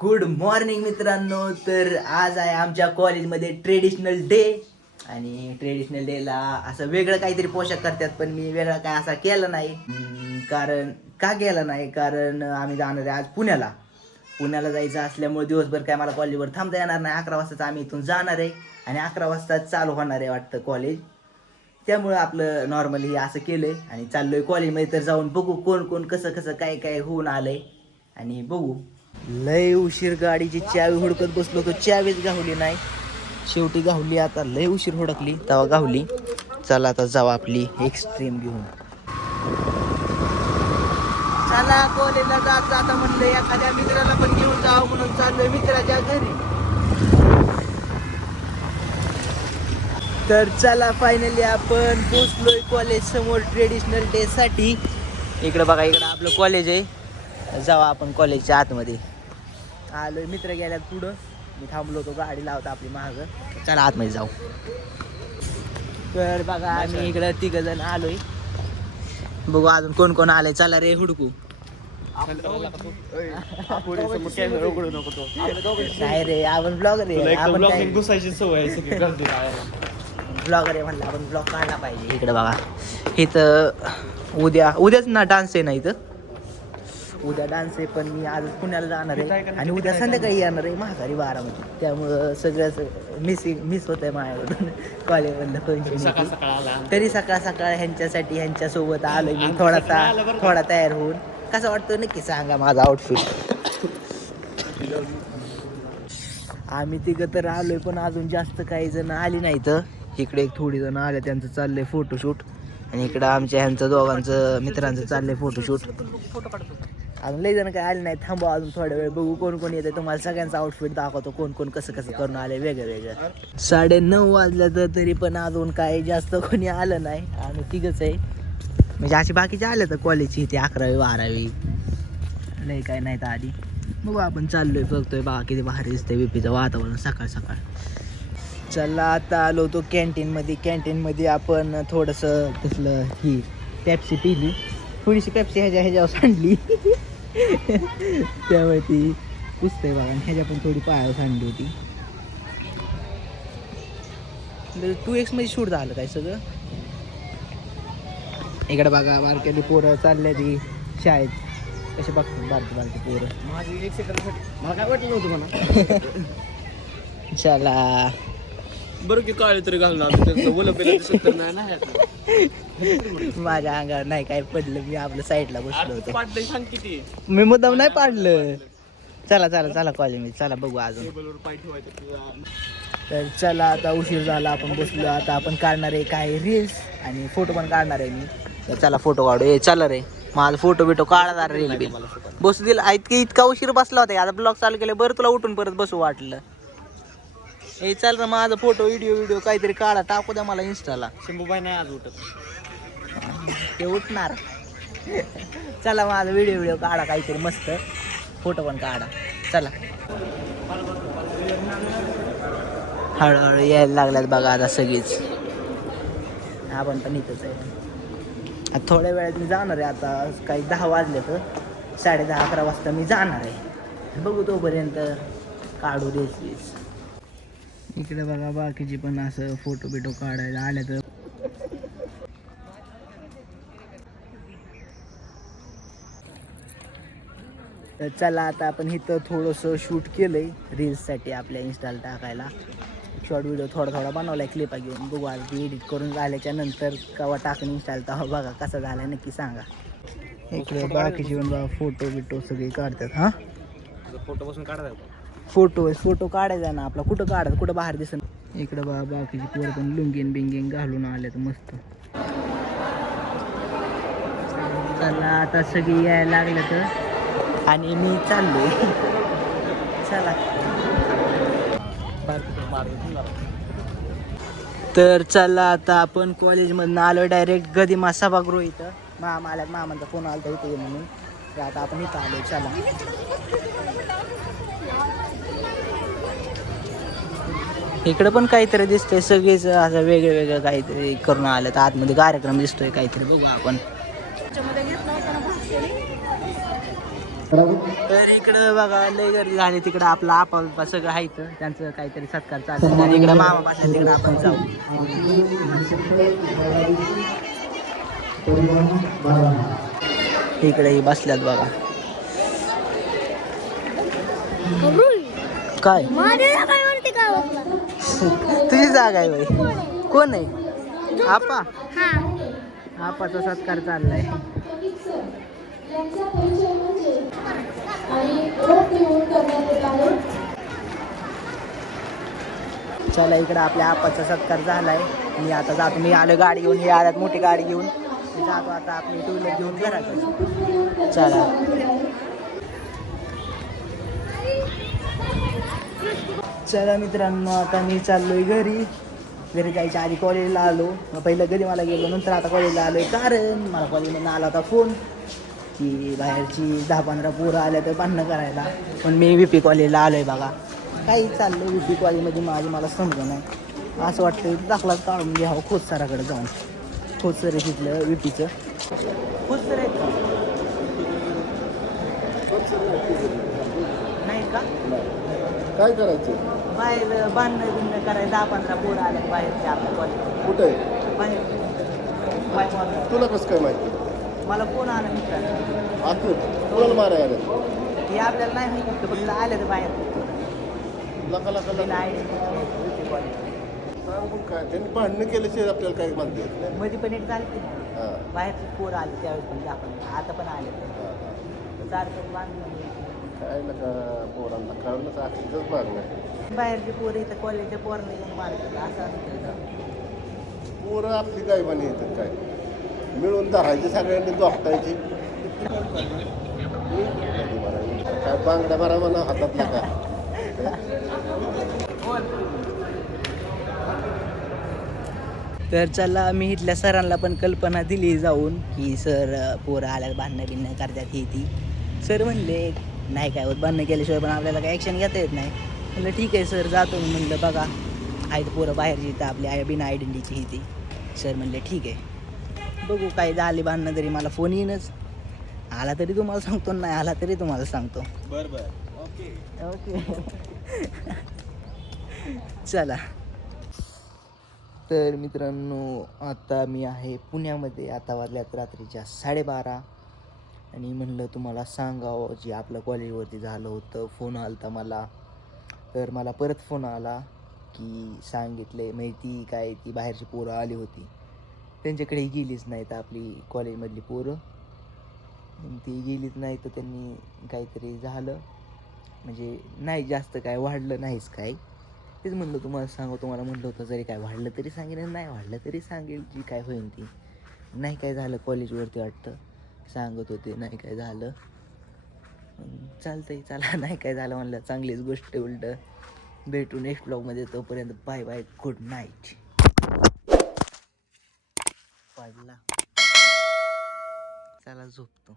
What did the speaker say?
Good morning मित्रांनो तर आज आहे आमच्या कॉलेजमध्ये ट्रेडिशनल डे आणि ट्रेडिशनल डेला असं वेगळं काहीतरी पोशाख करतात पण मी वेगळा काय असा केला नाही. कारण का केला नाही? कारण आम्ही जाणार आहे आज पुण्याला. पुण्याला जायचं असल्यामुळे दिवसभर काय मला कॉलेजवर थांबता येणार नाही. अकरा वाजताच आम्ही इथून जाणार आहे आणि अकरा वाजता चालू होणार आहे वाटतं कॉलेज त्यामुळं आपलं नॉर्मली असं केलं आहे आणि चाललोय कॉलेजमध्ये तर जाऊन बघू कोण कोण कसं कसं काय काय होऊन आलं आहे आणि बघू. लय उशीर गाडीची चावी हुडकत बसलो तो चावीच गावली नाही. शेवटी गावली आता लय उशीर हुडकली. तेव्हा गावली चला आता जाऊ आपली एक्स्ट्रीम घेऊन. चला कॉलेजला जात जाता म्हणलं एखाद्या मित्राला पण घेऊन जावं म्हणून चाललोय मित्राच्या घरी. तर चला फायनली आपण पोचलोय कॉलेज समोर ट्रेडिशनल डे साठी. इकडं बघा इकडं आपलं कॉलेज आहे. जावा आपण कॉलेजच्या आतमध्ये. आलोय मित्र गेल्यात पुढं. मी थांबलो होतो गाडी लावता आपली माग. चला आतमध्ये जाऊ. तर बघा आम्ही इकडं तिघ जण आलोय. बघू अजून कोण कोण आलंय. चला रे हुडकू. नाही रे आपण ब्लॉगर रे आपण ब्लॉगर आहे म्हणलं आपण ब्लॉग काढला पाहिजे. इकडे बघा. इथं उद्या उद्याच ना डान्स आहे ना इथं? उद्या डान्स आहे पण मी आज पुण्याला जाणार आहे. आणि उद्या संध्याकाळी येणार आहे महागारी बारामध्ये त्यामुळं सगळंच मिसिंग मिस होत आहे माझ्याकडून. कॉलेजमधलं फंक्शन सकाळ आला तरी सकाळ सकाळ ह्यांच्यासाठी ह्यांच्यासोबत आलोय मी. थोडासा थोडा तयार होऊन. कसं वाटतं नक्की सांगा माझा आउटफिट आम्ही तिघं तर आलोय पण अजून जास्त काही जण आली नाहीत. इकडे एक थोडी जण आले त्यांचं चाललंय फोटोशूट आणि इकडं आमच्या ह्यांचं दोघांचं मित्रांचं चाललंय फोटोशूट अजून लई जण काय आले नाही थांबा अजून थोडा वेळ बघू कोण कोण येते तुम्हाला सगळ्यांचं आउटफिट दाखवतो कोण कोण कसं कसं करून आले. वेगळं वेगळं. साडे नऊ वाजलं तर तरी पण अजून काय जास्त कोणी आलं नाही. आम्ही तिघच आहे. म्हणजे असे बाकीचे आले तर कॉलेजची इथे अकरावी बारावी. लई काय नाही तर आधी. बघू आपण चाललोय बघतोय बा किती भारी दिसतंय बीपीचं वातावरण सकाळ सकाळ. चला आता आलो होतो कॅन्टीनमध्ये. कॅन्टीनमध्ये आपण थोडंसं तसलं ही पेप्सी पिली. थोडीशी पेप्सी ह्याच्या ह्याच्यावर सांडली. त्यामुळे ती पुसते बघा आणि ह्याच्या पण थोडी पायावर सांडली होती. टू एक्समध्ये शूट झालं काय सगळं? इकडे बघा बारकेली पोरं चालल्या ती शाळेत. कसे बघतात बारकी बारकी पोरं. माझी एक सेकंड मला काय वाटलं नव्हतं म्हणा. चला. बरं की काळे तरी घालून आलो त्याचं ओलं पेलं दिसत तर नाही ना ह्यात. माझ्या अंगावर नाही काय पडलं मी आपल्या साईडला बसलो अरे तू होतो. पाडलंय सांग किती मी मुद्दाम नाही पाडलं. चला चला चला कॉलेज मी चला बघू अजून. टेबलवर पाय ठेवायचं तुझा. तर चला आता उशीर झाला आपण बसलो. आता आपण काढणार आहे काय रील्स आणि फोटो पण काढणार आहे मी. तर चला फोटो काढू. ए चला रे. माझा फोटो बिटो काढा रील बिल. बसू दिला. इतके इतका उशीर बसला होता. आता ब्लॉग चालू केलं. बरं तुला उठून परत बसू वाटलं. ए चल ना माझा फोटो व्हिडिओ व्हिडिओ काहीतरी काढा टाकू द्या मला इन्स्टाला शंभूबाई नाही आज उठत. ते उठणार. चला माझा व्हिडिओ व्हिडिओ काढा काहीतरी मस्त. फोटो पण काढा. चला. हळूहळू यायला लागल्यात बघा आता सगळीच. आपण पण इथंच आहे. आता थोड्या वेळात मी जाणार आहे आता काही दहा वाजले तर साडे दहा अकरा वाजता मी जाणार आहे. बघू तोपर्यंत काढू रेस इकडे बघा बाकीची पण असं फोटो बिटो काढायला आल्या तर. तर चला आता आपण इथं थोडंसं शूट केलंय रील्ससाठी आपल्या इन्स्टाला टाकायला. शॉर्ट व्हिडिओ थोडा थोडा बनवलाय क्लिपा घेऊन. बघू आता ती एडिट करून झाल्याच्यानंतर केव्हा टाकून इन्स्टाला तेव्हा बघा कसा झाला नक्की सांगा. इकडे बाकीचे पण बघा फोटो बिटो सगळे काढतात हां? फोटो बसून काढतात फोटो फोटो काढायचा ना आपला कुठं काढायचं कुठं बाहेर दिसत इकडं बा बाकीचे पोरं पण लुंगीन बिंगीन घालून आल्यात मस्त. चला आता सगळी यायला लागलं तर. आणि मी चाललो चला. तर चला आता आपण कॉलेजमधनं आलो डायरेक्ट गदिमा सभागृह इथं. मामा आल्यात मामांचा फोन आला इथे म्हणून. तर आता आपण इथं आलो चला. इकडे पण काहीतरी दिसतंय. सगळेच असं वेगळं वेगळं काहीतरी करून आलं तर आतमध्ये कार्यक्रम दिसतोय काहीतरी. बघू आपण. तर इकडं बघा लय गर्दी झाली. तिकडं आपला आपा सगळं आहे. त्यांचं काहीतरी सत्कार चालू आणि इकडं मामा तिकडं आपण जाऊ. इकडे बसल्यात बघा. काय? तुझी जागा आहे बाई. कोण आहे? आपा आपाचा सत्कार चाललाय. चला इकडं आपल्या आपाचा सत्कार झालाय. मी आता जातो. मी आलो गाडी घेऊन. हे आल्यात मोठी गाडी घेऊन. जातो आता आपली टू व्हीलर घेऊन घराकडे. चला. चला मित्रांनो आता मी चाललोय घरी. घरी जायच्या आधी कॉलेजला आलो. मग पहिलं घरी मला गेलो नंतर आता कॉलेजला आलोय. कारण मला कॉलेजमधून आला होता फोन की बाहेरची दहा पंधरा पोरं आल्या तर भांडणं करायला. पण मी व्ही पी कॉलेजला आलोय बघा. काही चाललं व्ही पी कॉलेजमध्ये माझी मला समजलं नाही. असं वाटतं दाखला काढून घ्यावं हो, खोत सराकडे जाऊन. खोत सर तिथलं व्ही पीचं खोत सर नाही का? काय करायचं? बाहेर बांधणं बिंधणं करायला दहा पंधरा पोरं आल्या बाहेरचे आपल्या कॉलेज कुठे आहे? बाहेर. बोलतात. तुला कसं काय माहिती? मला फोन आला मित्रांनो आतून. कोणाला मारायला आलं? हे आपल्याला नाही माहिती फक्त आले तर बाहेर. लका लका तिला लका आयडिया सांगून काय त्यांनी भांडणं केल्याशिवाय आपल्याला काय मानते येत नाही. मध्ये पण एक चालते हा, बाहेरचे पोरं आले त्यावेळेस पण आपण आता पण आले हा, हा. सारखं बांधून काय नका पोरांना कळणंच आखरीच भाग नाही बाहेरचे पोरं इथं कॉलेजच्या पोरं येऊन मारतात असं असतं का? पोरं आपली काय म्हणे येतात काय? मिळून धरायचे सगळ्यांनी दोखटायची काय बांगड्या मारा म्हणा हातातला का तर चला मी इथल्या सरांना पण कल्पना दिली जाऊन की सर पोरं आल्यात भांडणं बिणणं करतात ही ती सर म्हणले नाही काय होत. भांडणं केल्याशिवाय पण आपल्याला काही ॲक्शन घेता येत नाही. म्हणलं ठीक आहे सर जातो. मी म्हणलं बघा. आहेत पोरं बाहेरची इथं आपली आय बिना आयडेंटिटीची ही ती. सर म्हणले ठीक आहे. बघू काय झाले भांडणं तरी मला फोन येईनच. आला तरी तुम्हाला सांगतो नाही आला तरी तुम्हाला सांगतो. बर बर ओके. ओके. चला. तर मित्रांनो आता मी आहे पुण्यामध्ये. आता वाजल्यात रात्रीच्या साडेबारा. आणि म्हणलं तुम्हाला सांगावं जे आपलं कॉलेजवरती झालं होतं फोन आला होता मला. तर मला परत फोन आला की सांगितले माहिती काय ती बाहेरची पोरं आली होती. त्यांच्याकडे गेलीच नाहीत आपली कॉलेजमधली पोरं. ती गेलीच नाही तर त्यांनी काहीतरी झालं. म्हणजे नाही जास्त काय वाढलं नाहीच काय तेच म्हणलं तुम्हाला सांगू तुम्हाला म्हणलं होतं जरी काय वाढलं तरी सांगेन नाही वाढलं तरी सांगेल जी काय होईल ती. नाही काय झालं कॉलेजवरती वाटतं. सांगत होते नाही काय झालं. चालतंय चला नाही काय झालं म्हणलं. चांगलीच गोष्ट उलट. भेटू नेक्स्ट ब्लॉगमध्ये तोपर्यंत बाय बाय गुड नाईट पडला. चला झोपतो.